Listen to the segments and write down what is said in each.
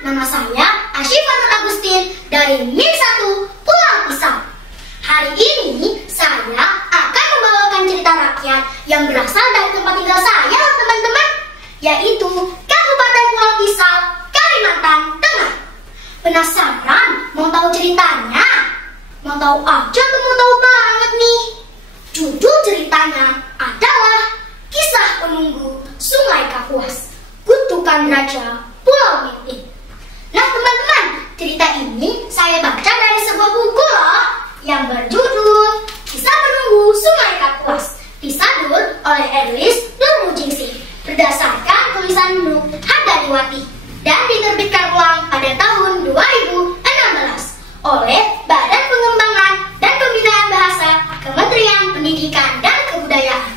nama saya Asyifatul Agustin dari MIN 1 Pulau Pisau. Hari ini saya akan membawakan cerita rakyat yang berasal dari tempat tinggal saya, teman-teman, yaitu Kabupaten Pulau Pisau, Kalimantan Tengah. Penasaran mau tahu ceritanya? Mau tahu aja tuh, mau tahu banget nih. Judul ceritanya adalah Kisah Penunggu Sungai Kapuas, Kutukan Raja Pulau Mitin. Nah teman-teman, cerita ini saya baca dari sebuah buku loh yang berjudul Kisah Penunggu Sungai Kapuas, disadur oleh Erlis Nurmujingsih berdasarkan tulisan Nur Handayani dan diterbitkan ulang pada tahun 2016 oleh Badan Pengembangan dan Pembinaan Bahasa Kementerian Pendidikan dan Kebudayaan.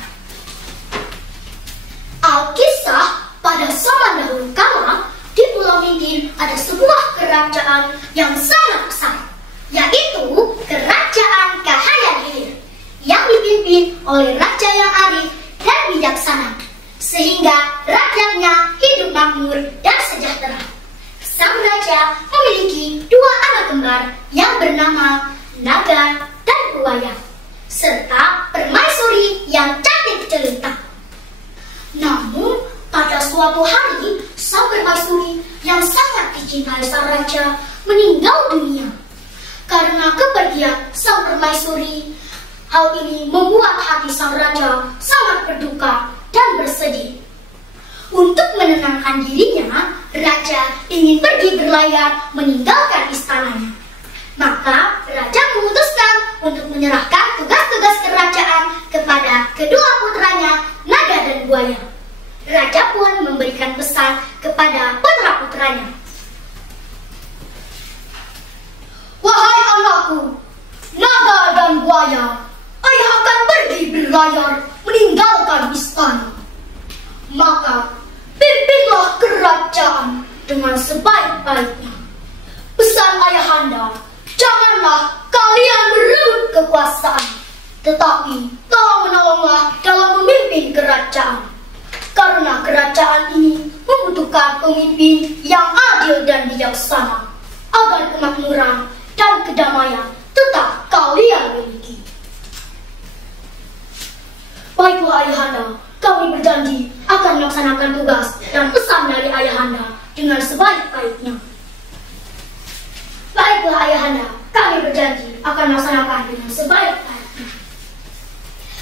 Alkisah, pada zaman dahulu kala di Pulau Mitin ada sebuah kerajaan yang sangat besar, yaitu Kerajaan Kahayan Hilir, yang dipimpin oleh raja yang arif dan bijaksana, sehingga rakyatnya hidup makmur dan sejahtera. Sang raja memiliki dua anak kembar yang bernama Naga dan Buaya, serta permaisuri yang cantik jelita. Namun pada suatu hari, sang permaisuri yang sangat dicintai sang raja meninggal dunia. Karena kepergian sang permaisuri, hal ini membuat hati sang raja sangat berduka dan bersedih. Untuk menenangkan dirinya, raja ingin pergi berlayar meninggalkan istananya. Maka raja memutuskan untuk menyerahkan tugas-tugas kerajaan kepada kedua putranya, Naga dan Buaya. Raja pun memberikan pesan kepada putra-putranya. Wahai anakku, Naga dan Buaya, ayah akan pergi berlayar meninggalkan istana. Maka pimpinlah kerajaan dengan sebaik-baiknya. Pesan ayahanda, janganlah kalian berebut kekuasaan, tetapi tolong-menolonglah dalam memimpin kerajaan. Karena kerajaan ini membutuhkan pemimpin yang adil dan bijaksana, agar kemakmuran dan kedamaian tetap kalian miliki. Baiklah ayahanda, kami berjanji akan melaksanakan tugas dan pesan dari ayahanda dengan sebaik-baiknya. Baiklah ayahanda, kami berjanji akan melaksanakan dengan sebaik-baiknya.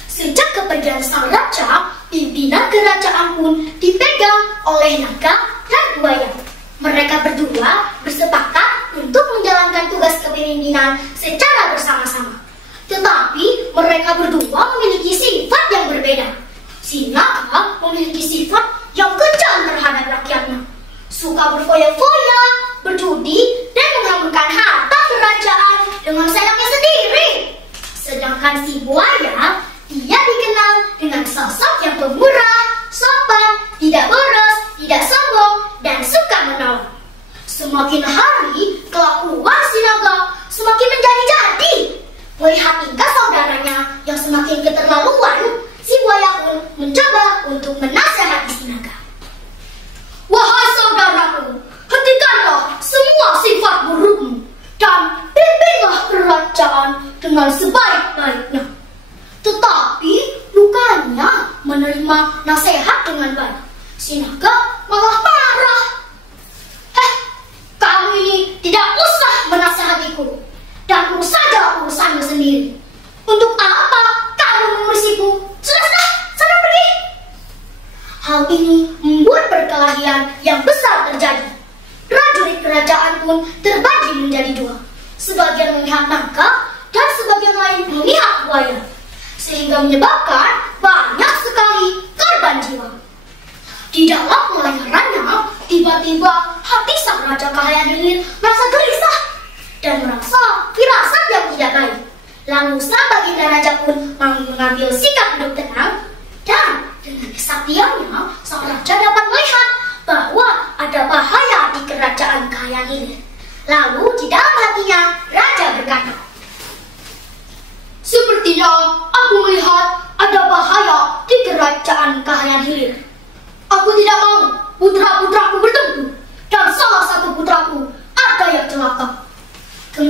Sejak kepergian sang raja, pimpinan kerajaan pun dipegang oleh Naga dan Buaya. Mereka berdua bersepakat untuk menjalankan tugas kepemimpinan secara bersama-sama. Tetapi mereka berdua memiliki sifat yang berbeda. Si Naga memiliki sifat yang kejam terhadap rakyatnya, suka berfoya-foya, berjudi, dan menghamburkan harta kerajaan dengan seenaknya sendiri. Sedangkan si Buaya, dia dikenal dengan sosok yang pemurah, sopan, tidak boros, tidak sombong, dan suka menolong. Semakin hari, kelakuan si Naga semakin menjadi-jadi. Melihat tingkah saudaranya yang semakin keterlaluan, si Buaya pun mencoba untuk menasihati si Naga. Wahai saudaraku, hentikanlah semua sifat burukmu dan pimpinlah kerajaan dengan sebaik-baiknya. Tetapi bukannya menerima nasihat dengan baik, si Naga malah marah. Kamu ini tidak usah menasihatiku, dan urus saja urusanmu sendiri. Untuk apa kamu mengurusiku? Sudah, sana pergi. Hal ini membuat perkelahian yang besar terjadi. Prajurit kerajaan pun terbagi menjadi dua. Sebagian memihak Naga dan sebagian lain memihak Buaya, sehingga menyebabkan banyak sekali korban jiwa. Di dalam pelayarannya, tiba-tiba hati sang Raja Kahayan Hilir merasa gelisah dan merasa firasat yang tidak baik. Lalu sang baginda raja pun mau mengambil sikap hidup tenang, dan dengan kesaktiannya sang raja dapat melihat bahwa ada bahaya di kerajaan Kahayan Hilir. Lalu di dalam hatinya raja berkata, sepertinya aku melihat ada bahaya di kerajaan Kahayan Hilir. Aku tidak mau putra-putraku bertempur dan salah satu putra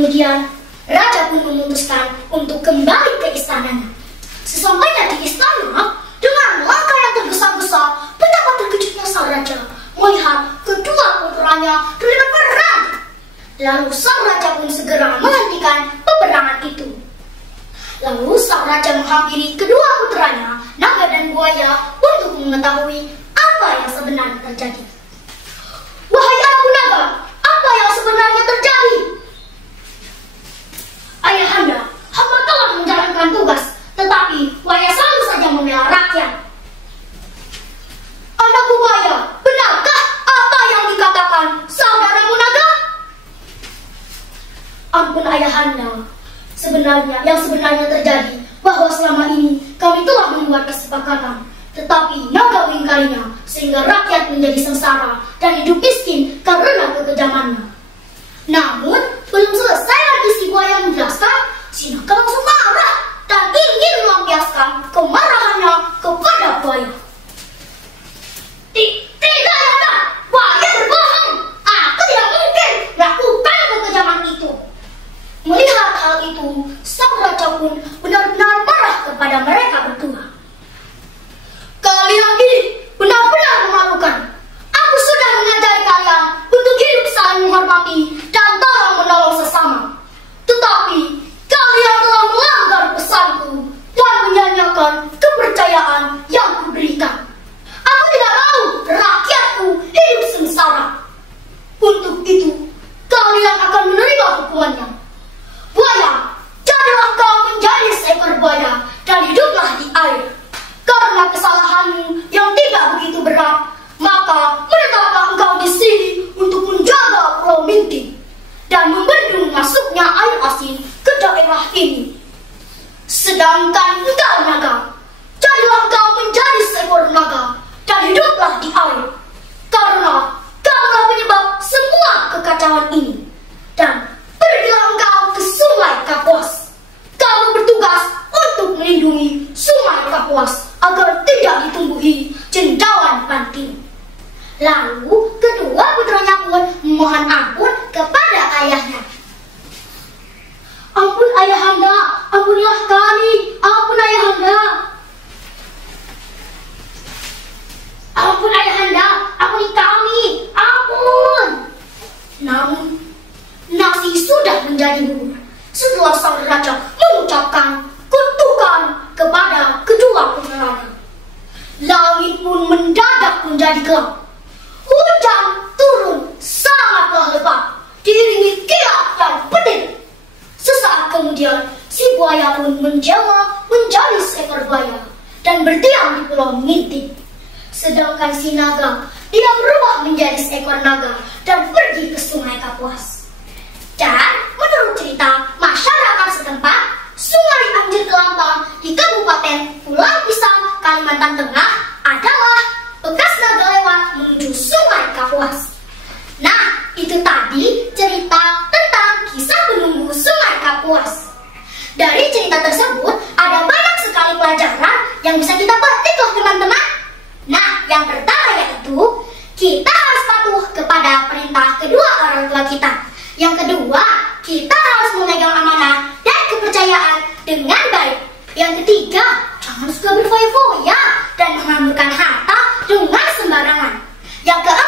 kemudian, raja pun memutuskan untuk kembali ke istananya. Sesampainya di istana, dengan langkah yang tergesa-gesa, betapa terkejutnya sang raja melihat kedua putranya terlibat perang. Lalu sang raja pun segera menghentikan peperangan itu. Lalu sang raja menghampiri kedua putranya, naga dan buaya, untuk mengetahui apa yang sebenarnya terjadi. "Wahai anakku naga, apa yang sebenarnya terjadi?" "Ayahanda, hamba telah menjalankan tugas, tetapi buaya selalu saja membela rakyat." "Anakku buaya, benarkah apa yang dikatakan saudaramu naga?" "Ampun ayahanda, yang sebenarnya terjadi bahwa selama ini kami telah membuat kesepakatan, tetapi naga mengingkarinya sehingga rakyat menjadi sengsara dan hidup miskin karena kekejamannya." Namun belum selesai lagi si buaya menjelaskan, si naga langsung marah dan ingin melampiaskan kemarahannya kepada buaya. "Tidak ayahanda, buaya berbohong. Aku tidak mungkin melakukan kekejaman itu." Melihat hal itu, sang raja pun benar-benar marah kepada mereka berdua. "Kalian ini benar-benar memalukan. Aku sudah mengajari kalian untuk hidup saling menghormati dan tolong-menolong sesama. Tetapi kalian telah melanggar pesanku dan menyanyiakan kepercayaan yang kuberikan. Aku tidak mau rakyatku hidup sengsara. Untuk itu, kalian akan menerima hukumannya. Buaya, jadilah kau menjadi seekor buaya dan hiduplah di air. Karena kesalahanmu yang tidak begitu berat, maka menetaplah engkau di sini untuk menjaga Pulau Minting dan membendung masuknya air asin ke daerah ini. Sedangkan engkau naga, jadilah engkau menjadi seekor naga dan hiduplah di air. Karena kaulah penyebab semua kekacauan ini. Dan pergilah engkau ke Sungai Kapuas. Kamu bertugas untuk melindungi Sungai Kapuas agar tidak ditumbuhi cendawan panting." Lalu kedua putranya pun memohon ampun kepada ayahnya. "Ampun ayahanda, ampunilah kami, ampun ayahanda. Ampun ayahanda, ampuni kami, ampun." Namun nasi sudah menjadi bubur setelah sang raja mengucapkan kutukan kepada kedua putranya. Langit pun mendadak menjadi gelap. Hujan turun sangatlah lebat, diiringi kilat dan petir. Sesaat kemudian, si buaya pun menjelma menjadi seekor buaya dan berdiam di Pulau Minting. Sedangkan si naga, dia berubah menjadi seekor naga dan pergi ke Sungai Kapuas. Dan menurut cerita masyarakat setempat, Sungai Anjir Kelampang di Kabupaten Pulau Pisang, Kalimantan Tengah adalah bekas naga lewat menuju Sungai Kapuas. Nah, itu tadi cerita tentang kisah penunggu Sungai Kapuas. Dari cerita tersebut ada banyak sekali pelajaran yang bisa kita petik loh teman-teman. Nah, yang pertama yaitu kita harus patuh kepada perintah kedua orang tua kita. Yang kedua, kita harus memegang amanah dan kepercayaan dengan baik. Yang ketiga, jangan suka berfoya-foya dan mengambilkan harta dengan sembarangan. Yang keempat,